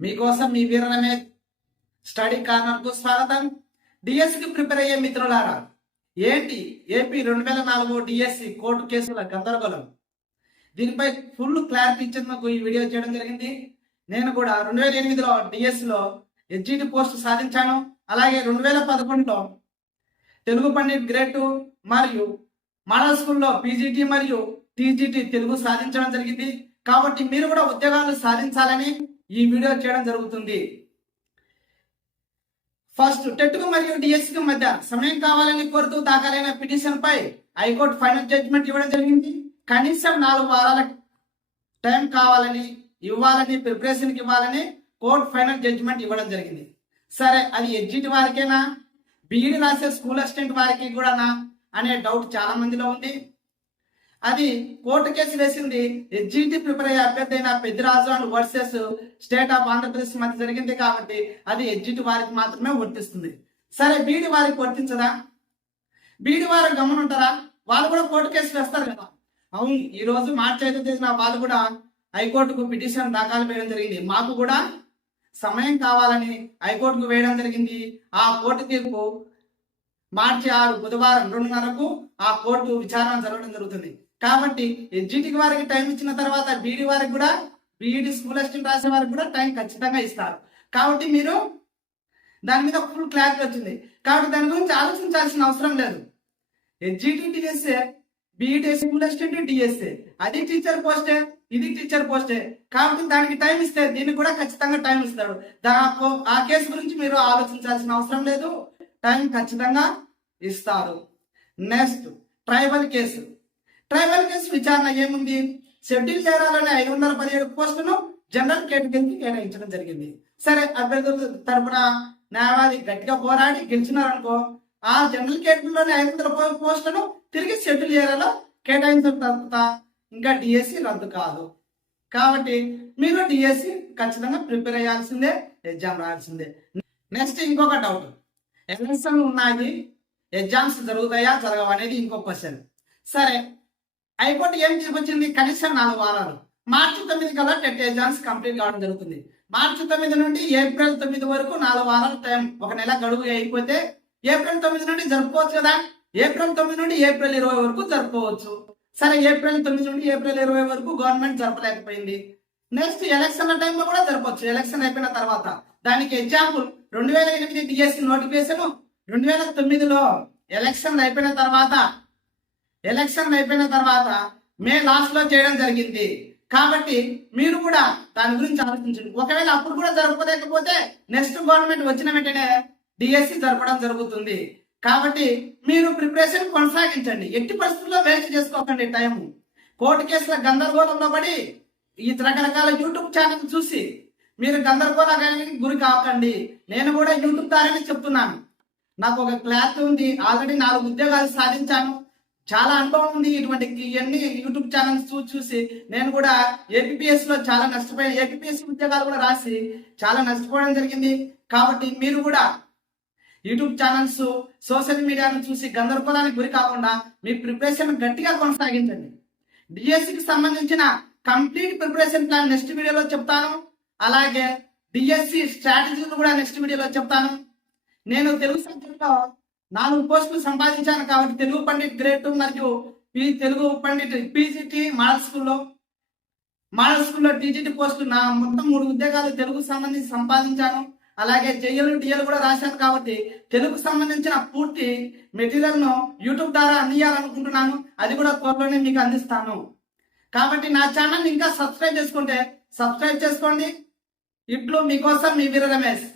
మీకోసం మీ వీర Ramesh study corner కు స్వాగతం. డిఎస్సికి ప్రిపేర్ అయ్యే మిత్రులారా, ఏంటి ఏపీ 2004 డిఎస్సి కోర్టు కేసుల గందరగోళం, దీనిపై ఫుల్ క్లారిటీ ఇచ్చేందుకు ఈ వీడియో చేయడం జరిగింది. నేను కూడా 2008లో డిఎస్సిలో ఎస్జిటి పోస్ట్ సాధించాను. అలాగే 2011లో తెలుగు పండిట్ గ్రేడ్ 2 మరియు మోడల్ స్కూల్లో పీజీటీ మరియు టీజీటీ తెలుగు సాధించడం జరిగింది. కాబట్టి మీరు కూడా ఉద్యోగాలు సాధించాలని ఈ వీడియో చేయడం జరుగుతుంది. ఫస్ట్, టెట్కు మరియు డిఎస్సికి మధ్య సమయం కావాలని కోరుతూ దాఖలైన పిటిషన్ పై హైకోర్టు ఫైనల్ జడ్జిమెంట్ ఇవ్వడం జరిగింది. కనీసం 4 వారాల టైం ఇవ్వాలని ప్రిపరేషన్కి ఇవ్వాలని కోర్టు ఫైనల్ జడ్జిమెంట్ ఇవ్వడం జరిగింది. సరే, అది ఎడ్జిటి వారికేనా, బీఈడి రాసే స్కూల్ అసిస్టెంట్ వారికి కూడానా అనే డౌట్ చాలా మందిలో ఉంది. అది కోర్టు కేసు వేసింది ఎస్జిటి ప్రిపేర్ అయ్యే అభ్యర్థి అయిన Peddiraju and versus state of Andhra Pradesh మధ్య జరిగింది. కాబట్టి అది ఎస్జిటి వారికి మాత్రమే వర్తిస్తుంది. సరే, బీఈడి వారికి వర్తించదా? బీఈడి వారు గమనుంటారా? వాళ్ళు కూడా కోర్టు కేసు వేస్తారు కదా. అవును, ఈ రోజు మార్చి 5వ తేదీన వాళ్ళు కూడా హైకోర్టుకు పిటిషన్ దాఖలు వేయడం జరిగింది. మాకు కూడా సమయం కావాలని హైకోర్టుకు వేయడం జరిగింది. ఆ కోర్టు తీర్పు మార్చి 6 బుధవారం 2:30కు ఆ కోర్టు విచారణ జరగడం జరుగుతుంది. కాబట్టి ఎస్జిటి వారికి టైం ఇచ్చిన తర్వాత బీఈడి వారికి కూడా, బీఈడి స్కూల్ అసిస్టెంట్ రాసే వారికి కూడా టైం ఖచ్చితంగా ఇస్తారు. కాబట్టి మీరు దాని మీద ఫుల్ క్లారిటీ వచ్చింది. కాబట్టి దాని గురించి ఆలోచించాల్సిన అవసరం లేదు. SGT DSA, BEd school assistant DSA, అది టీచర్ పోస్టే, ఇది టీచర్ పోస్టే. కాబట్టి దానికి టైం ఇస్తే దీనికి కూడా ఖచ్చితంగా టైం ఇస్తాడు. ఆ కేసు గురించి మీరు ఆలోచించాల్సిన అవసరం లేదు, టైం ఖచ్చితంగా ఇస్తారు. Next, tribal case. Tribal case విచారణ ఏముంది? షెడ్యూల్ చేరాలని 517 పోస్టును జనరల్ కేటగిరీకి కేటాయించడం జరిగింది. సరే, అభ్యర్థుల తరపున న్యాయవాది గట్టిగా పోరాడి గెలిచినారనుకో, ఆ జనరల్ కేటగిరీలోని 500 పోస్టులను తిరిగి షెడ్యూల్ చేరాలో కేటాయించిన తర్వాత ఇంకా డిఎస్సి రద్దు కాదు. కాబట్టి మీరు డిఎస్సి ఖచ్చితంగా ప్రిపేర్ అయ్యాల్సిందే, ఎగ్జామ్ రాయాల్సిందే. నెక్స్ట్, ఇంకొక డౌట్, ఎలక్షన్లు ఉన్నాయి, ఎగ్జామ్స్ జరుగుతాయా జరగవు అనేది ఇంకో క్వశ్చన్. సరే, హైకోర్టు ఏం తీసుకొచ్చింది? కనీసం 4 వారాలు. మార్చి 9 కల్లా టెట్ ఎగ్జామ్స్ కంప్లీట్ కావడం జరుగుతుంది. మార్చి 9 నుండి ఏప్రిల్ 9 వరకు 4 వారాల టైం, 1 నెల గడువు అయిపోతే ఏప్రిల్ 9 నుండి జరుపుకోవచ్చు కదా. ఏప్రిల్ 9 నుండి ఏప్రిల్ 20 వరకు జరుపుకోవచ్చు. సరే, ఏప్రిల్ 9 నుండి ఏప్రిల్ 20 వరకు గవర్నమెంట్ జరపలేకపోయింది. నెక్స్ట్, ఎలక్షన్ల టైంలో కూడా జరపవచ్చు, ఎలక్షన్ అయిపోయిన తర్వాత. దానికి ఎగ్జాంపుల్ 2008 డిఎస్సి నోటిఫికేషన్ 2009లో ఎలక్షన్లు అయిపోయిన తర్వాత మే లాస్ట్ లో చేయడం జరిగింది. కాబట్టి మీరు కూడా దాని గురించి ఆలోచించండి. ఒకవేళ అప్పుడు కూడా జరపలేకపోతే నెక్స్ట్ గవర్నమెంట్ వచ్చిన వెంటనే డిఎస్సి జరపడం జరుగుతుంది. కాబట్టి మీరు ప్రిపరేషన్ కొనసాగించండి, ఎట్టి పరిస్థితుల్లో వేస్ట్ చేసుకోకండి టైం. కోర్టు కేసుల గందరగోళంలో పడి ఈ రకరకాల యూట్యూబ్ ఛానల్ చూసి మీరు గందరగోళానికి గురి కాకండి. నేను కూడా యూట్యూబ్ ద్వారానే చెప్తున్నాను. నాకు ఒక క్లారిటీ ఉంది, ఆల్రెడీ 4 ఉద్యోగాలు సాధించాను, చాలా అనుభవం ఉంది. ఇటువంటి ఇవన్నీ యూట్యూబ్ ఛానల్స్ చూసి నేను కూడా ఏపీఎస్ లో చాలా నష్టపోయాను. ఏపీఎస్ ఉద్యోగాలు కూడా రాసి చాలా నష్టపోవడం జరిగింది. కాబట్టి మీరు కూడా యూట్యూబ్ ఛానల్స్, సోషల్ మీడియాను చూసి గందరగోళానికి గురి కాకుండా మీ ప్రిపరేషన్ గట్టిగా కొనసాగించండి. డిఎస్సికి సంబంధించిన కంప్లీట్ ప్రిపరేషన్ ప్లాన్ నెక్స్ట్ వీడియోలో చెప్తాను. అలాగే డిఎస్సి స్ట్రాటజీలు కూడా నెక్స్ట్ వీడియోలో చెప్తాను. నేను తెలుగు సబ్జెక్ట్లో 4 పోస్టులు సంపాదించాను. కాబట్టి తెలుగు పండిట్ గ్రేడ్ 2 మరియు తెలుగు పండిట్ పీజీటీ మోడల్ స్కూల్లో టీజీటీ పోస్టులు మొత్తం 3 ఉద్యోగాలు తెలుగు సంబంధించి సంపాదించాను. అలాగే జేఎల్ డిఎల్ కూడా రాశాను. కాబట్టి తెలుగుకు సంబంధించిన పూర్తి మెటీరియల్ ను యూట్యూబ్ ద్వారా అందియాలనుకుంటున్నాను. అది కూడా త్వరలోనే మీకు అందిస్తాను. కాబట్టి నా ఛానల్ ఇంకా సబ్స్క్రైబ్ చేసుకోండి. ఇట్లు మీకోసం మీ వీర రమేష్.